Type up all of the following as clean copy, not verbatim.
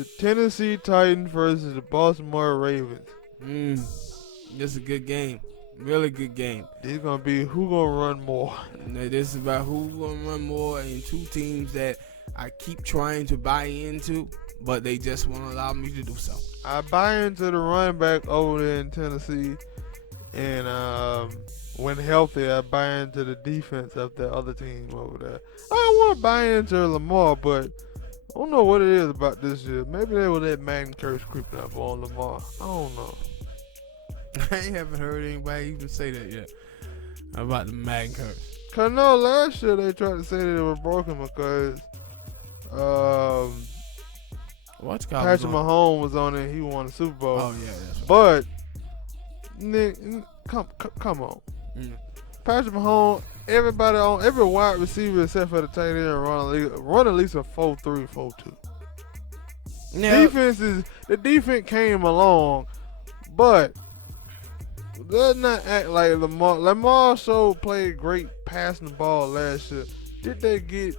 the Tennessee Titans versus the Baltimore Ravens. This is a good game. Really good game. This is going to be who going to run more. This is about who's going to run more, and two teams that I keep trying to buy into, but they just won't allow me to do so. I buy into the running back over there in Tennessee, and when healthy, I buy into the defense of the other team over there. I don't want to buy into Lamar, but I don't know what it is about this year. Maybe they were that Madden curse creeping up on Lamar. I don't know. I haven't heard anybody even say that yet about the Madden curse. Cause no, last year they tried to say that they were broken because Patrick Mahomes was on it. He won the Super Bowl. Oh yeah, that's right. But Nick, come on. Patrick Mahomes, every wide receiver except for the tight end run at least a 4-3, 4-2. Yeah. The defense came along, but does not act like Lamar. Lamar played great passing the ball last year. Did they get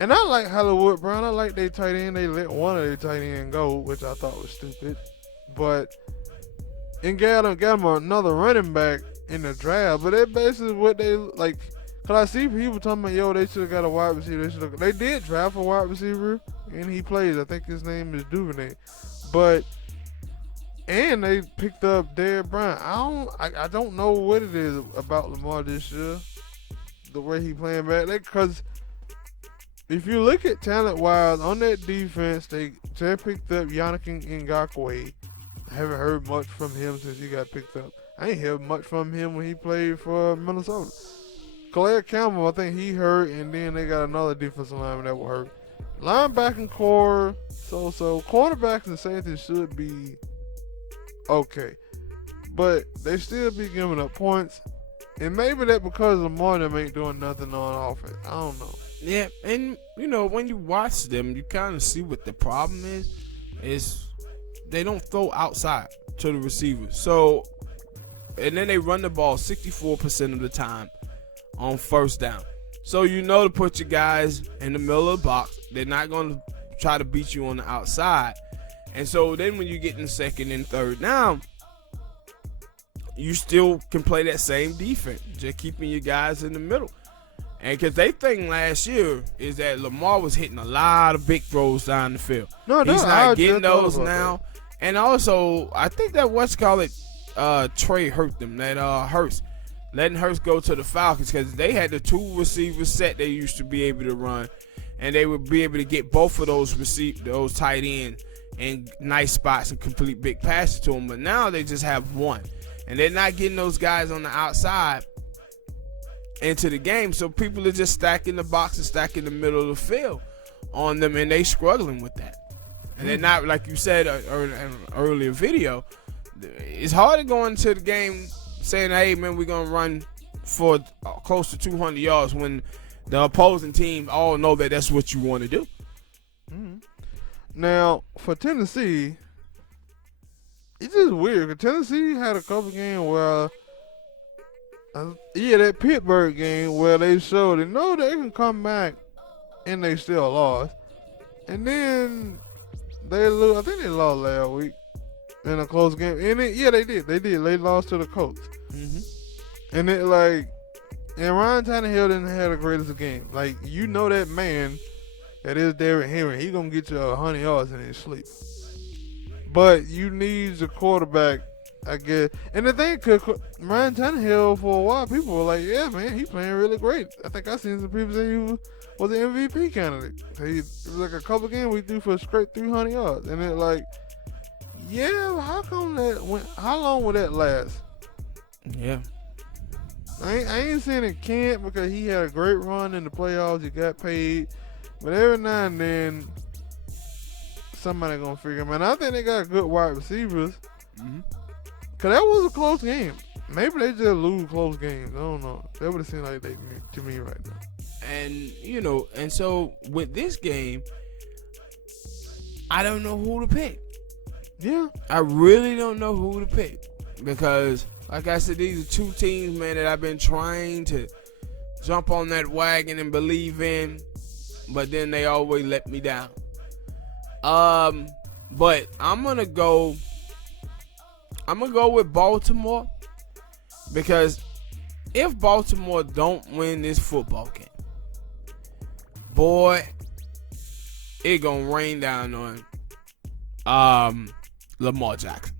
and I like Hollywood Brown. I like their tight end. They let one of their tight end go, which I thought was stupid. And got him another running back in the draft. But that's basically what they like. Cause I see people talking about, they should have got a wide receiver. They did draft a wide receiver, and he plays. I think his name is Duvernay. And they picked up Derrick Brown. I don't know what it is about Lamar this year, the way he playing back. Because if you look at talent-wise on that defense, they just picked up Yannick Ngakoue. I haven't heard much from him since he got picked up. I ain't heard much from him when he played for Minnesota. Calais Campbell, I think he hurt, and then they got another defensive lineman that will hurt. Linebacking core, so cornerbacks and safeties should be okay, but they still be giving up points, and maybe that because Lamar them ain't doing nothing on offense. I don't know. Yeah, and when you watch them, you kind of see what the problem is they don't throw outside to the receivers. So, and then they run the ball 64% of the time on first down. So to put your guys in the middle of the box. They're not going to try to beat you on the outside. And so then when you get in second and third down, you still can play that same defense, just keeping your guys in the middle. And because they think last year is that Lamar was hitting a lot of big throws down the field. He's not getting those now. And also, I think that Trey hurt them. That Hurts. Letting Hurts go to the Falcons because they had the two receivers set they used to be able to run. And they would be able to get both of those tight ends in nice spots and complete big passes to them. But now they just have one. And they're not getting those guys on the outside into the game. So people are just stacking the box and stacking the middle of the field on them, and they struggling with that. And they're not, like you said in an earlier video, it's hard to go into the game saying, hey, man, we're going to run for close to 200 yards when the opposing team all know that that's what you want to do. Mm-hmm. Now, for Tennessee, it's just weird because Tennessee had a couple games where, that Pittsburgh game where they showed they know they can come back and they still lost. And then they lose. I think they lost last week in a close game. And they did. They lost to the Colts. Mm-hmm. And and Ryan Tannehill didn't have the greatest game. That man that is Derrick Henry, he gonna get you 100 yards in his sleep. But you need the quarterback, I guess. And the thing, Ryan Tannehill, for a while, people were like, yeah, man, he playing really great. I think I seen some people say he was an MVP candidate. It was a couple games we threw for straight 300 yards. And how come how long would that last? Yeah. I ain't saying it can't because he had a great run in the playoffs. He got paid. But every now and then, somebody going to figure him out. And I think they got good wide receivers. Mm-hmm. Because that was a close game. Maybe they just lose close games. I don't know. That would have seemed like they to me right now. And, and so with this game, I don't know who to pick. Yeah. I really don't know who to pick. Because, like I said, these are two teams, man, that I've been trying to jump on that wagon and believe in. But then they always let me down. But I'm gonna go with Baltimore, because if Baltimore don't win this football game, boy, it gonna rain down on Lamar Jackson.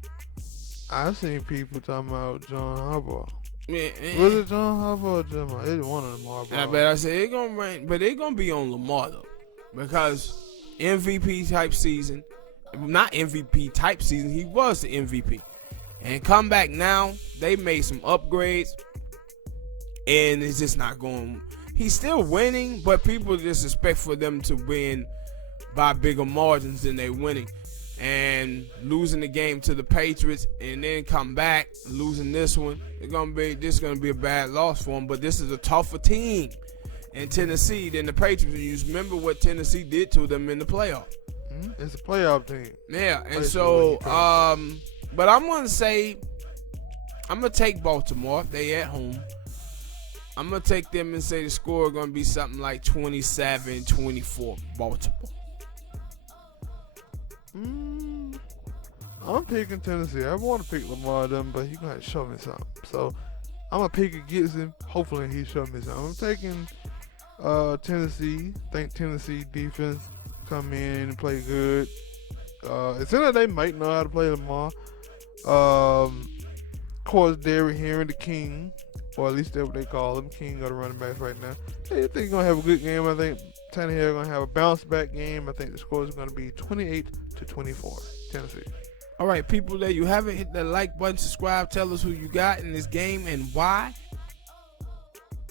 I've seen people talking about John Harbaugh. Man, Was it John Harbaugh or Jim? It's one of them Harbaugh. But I said it gonna rain, but it gonna be on Lamar though, because MVP type season, not MVP type season. He was the MVP, and come back now. They made some upgrades, and it's just not going. He's still winning, but people just expect for them to win by bigger margins than they winning. And losing the game to the Patriots and then come back losing this one, this is gonna be a bad loss for them. But this is a tougher team in Tennessee than the Patriots. You remember what Tennessee did to them in the playoffs. It's a playoff team. Yeah, and so but I'm gonna take Baltimore. They at home. I'm gonna take them and say the score is gonna be something like 27-24 Baltimore. I'm picking Tennessee. I want to pick Lamar them, but he's gonna have to show me something. So I'm gonna pick against him. Hopefully he show me something. I'm taking Tennessee. Think Tennessee defense come in and play good. It seems like they might know how to play Lamar. Of course, Derrick Henry, the king, or at least that's what they call him, king of the running backs right now. I think he's gonna have a good game. I think Tannehill gonna have a bounce back game. I think the score is gonna be 28-24, Tennessee. All right, people that you haven't hit that like button, subscribe, tell us who you got in this game and why.